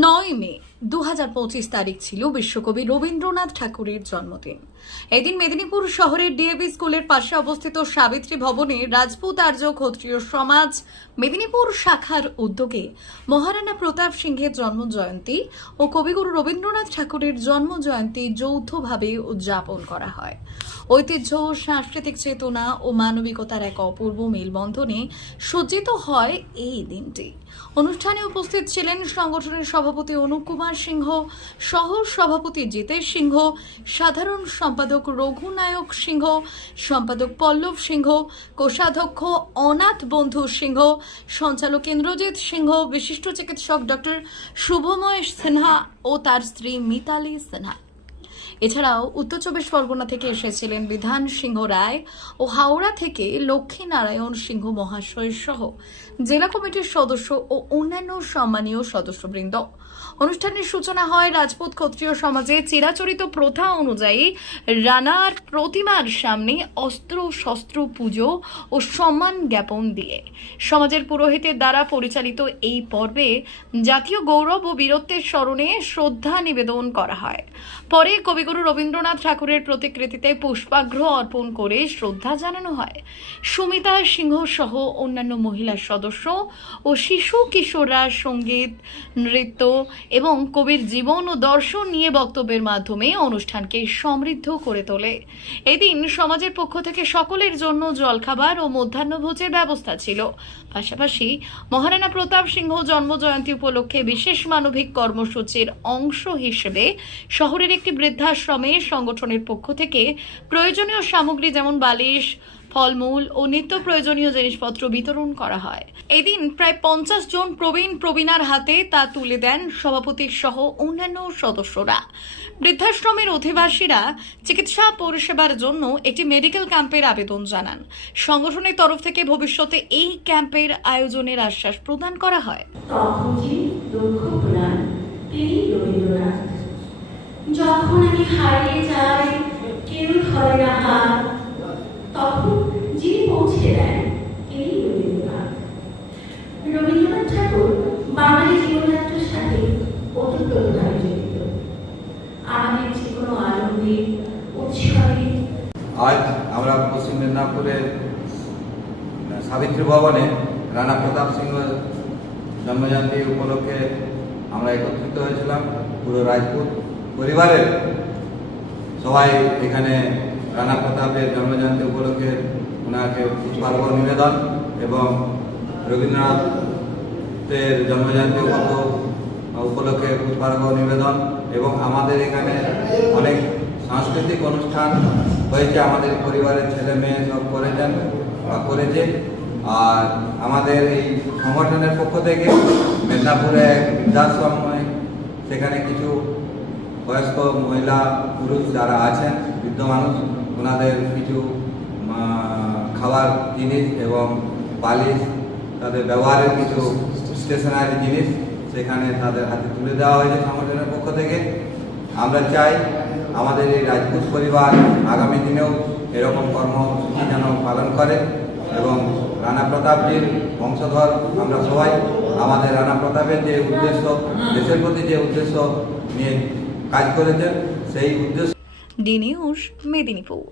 নয় মে দু হাজার পঁচিশ তারিখ ছিল বিশ্বকবি রবীন্দ্রনাথ ঠাকুরের জন্মদিন। এদিন মেদিনীপুর শহরের ডিএবি স্কুলের পাশে অবস্থিত সাবিত্রী ভবনে রাজপুত আর্য ক্ষত্রিয় সমাজ মেদিনীপুর শাখার উদ্যোগে মহারানা প্রতাপ সিংহের জন্ম জয়ন্তী ও কবিগুরু রবীন্দ্রনাথ ঠাকুরের জন্ম জয়ন্তী যৌথভাবে উদযাপন করা হয়। ঐতিহ্য, সাংস্কৃতিক চেতনা ও মানবিকতার এক অপূর্ব মেলবন্ধনে সজ্জিত হয় এই দিনটি। অনুষ্ঠানে উপস্থিত ছিলেন সংগঠনের সভাপতি অনুপ কুমার সিংহ সহ সভাপতি জিতেশ সিংহ, সাধারণ সম্পাদক রঘুনায়ক সিংহ, সম্পাদক পল্লব সিংহ, কোষাধ্যক্ষ অনাথ বন্ধু সিংহ, সঞ্চালক ইন্দ্রজিৎ সিংহ, বিশিষ্ট চিকিৎসক ডক্টর শুভময় সিনহা ও তার স্ত্রী মিতালি সিনহা। এছাড়াও উত্তর চব্বিশ পরগনা থেকে এসেছিলেন বিধান সিংহ রায় ও হাওড়া থেকে লক্ষ্মী নারায়ণ সিংহ মহাশয় সহ জেলা কমিটির সদস্য ও অন্যান্য সম্মানীয় সদস্যবৃন্দ। অনুষ্ঠানের সূচনা হয় রাজপুত ক্ষত্রিয় সমাজে। চিরাচরিত প্রথা অনুযায়ী রানার প্রতিমার সামনে অস্ত্র, শস্ত্র পুজো ও সম্মান জ্ঞাপন দিয়ে সমাজের পুরোহিতের দ্বারা পরিচালিত এই পর্বে জাতীয় গৌরব ও বীরত্বের স্মরণে শ্রদ্ধা নিবেদন করা হয়। পরে কবিগুরু রবীন্দ্রনাথ ঠাকুরের প্রতিকৃতিতে পুষ্পাঘ্র অর্পণ করে শ্রদ্ধা জানানো হয়। সুমিতা সিংহ সহ অন্যান্য মহিলা সদস্য ও শিশু কিশোররা সংগীত, নৃত্য এবং কবির জীবন ও দর্শন নিয়ে বক্তব্যের মাধ্যমে অনুষ্ঠানকে সমৃদ্ধ করে তোলে। এদিন সমাজের পক্ষ থেকে সকলের জন্য জলখাবার ও মধ্যাহ্নভোজের ব্যবস্থা ছিল। পাশাপাশি মহারানা প্রতাপ সিংহ জন্মজয়ন্তী উপলক্ষে বিশেষ মানবিক কর্মসূচির অংশ হিসেবে শহরের একটি বৃদ্ধাশ্রমে সংগঠনের পক্ষ থেকে প্রয়োজনীয় সামগ্রী যেমন বালিশ, ফলমূল ও নিত্য প্রয়োজনীয় জিনিসপত্র বিতরণ করা হয়। এদিন প্রায় পঞ্চাশ জন প্রবীণ প্রবীণার হাতে তা তুলে দেন সভাপতি সহ অন্যান্য সদস্যরা। বৃদ্ধাশ্রমের অধিবাসীরা চিকিৎসা পরিষেবার জন্য একটি মেডিকেল ক্যাম্পের আবেদন জানান। সংগঠনের তরফ থেকে ভবিষ্যতে এই ক্যাম্পের আয়োজনের আশ্বাস প্রদান করা হয়। তিনি রবীন্দ্রনাথ যখন আমি হারিয়ে যাই, কেউ ধরে না হাত তখন যিনি পৌঁছে দেন, তিনি রবীন্দ্রনাথ। রবীন্দ্রনাথ ঠাকুর বাঙালি জীবনযাত্রার সাথে ওতপ্রোতভাবে জড়িত। আমাদের যে কোনো আনন্দে, উৎসবে। আজ আমরা পশ্চিম মেদিনীপুরের সাবিত্রী ভবনে রানা প্রতাপ সিংহ জন্মজয়ন্তী উপলক্ষে আমরা একত্রিত হয়েছিলাম পুরো রাজপুত পরিবারের সবাই এখানে রানা প্রতাপের জন্মজয়ন্তী উপলক্ষে ওনাকে পুষ্পার্ঘ নিবেদন এবং রবীন্দ্রনাথের জন্মজয়ন্তী উপলক্ষ- পুষ্পার্ঘ নিবেদন এবং আমাদের এখানে অনেক সাংস্কৃতিক অনুষ্ঠান হয়েছে। আমাদের পরিবারের ছেলে মেয়ে সব করেছেন বা করেছে। আর আমাদের এই সংগঠনের পক্ষ থেকে মেদিনীপুরে বৃদ্ধাশ্রম সেখানে কিছু বয়স্ক মহিলা, পুরুষ যারা আছেন, বৃদ্ধ মানুষ, ওনাদের কিছু খাবার জিনিস এবং বালিশ, তাদের ব্যবহারের কিছু স্টেশনারি জিনিস সেখানে তাদের হাতে তুলে দেওয়া হয়েছে সংগঠনের পক্ষ থেকে। আমরা চাই আমাদের এই রাজপুত পরিবার আগামী দিনেও এরকম কর্মসূচি যেন পালন করে এবং রানা প্রতাপজির বংশধর আমরা সবাই, আমাদের রানা প্রতাপের যে উদ্দেশ্য, দেশের প্রতি যে উদ্দেশ্য নিয়ে কাজ করেছেন সেই উদ্দেশ্য ডি নিউজ মেদিনীপুর।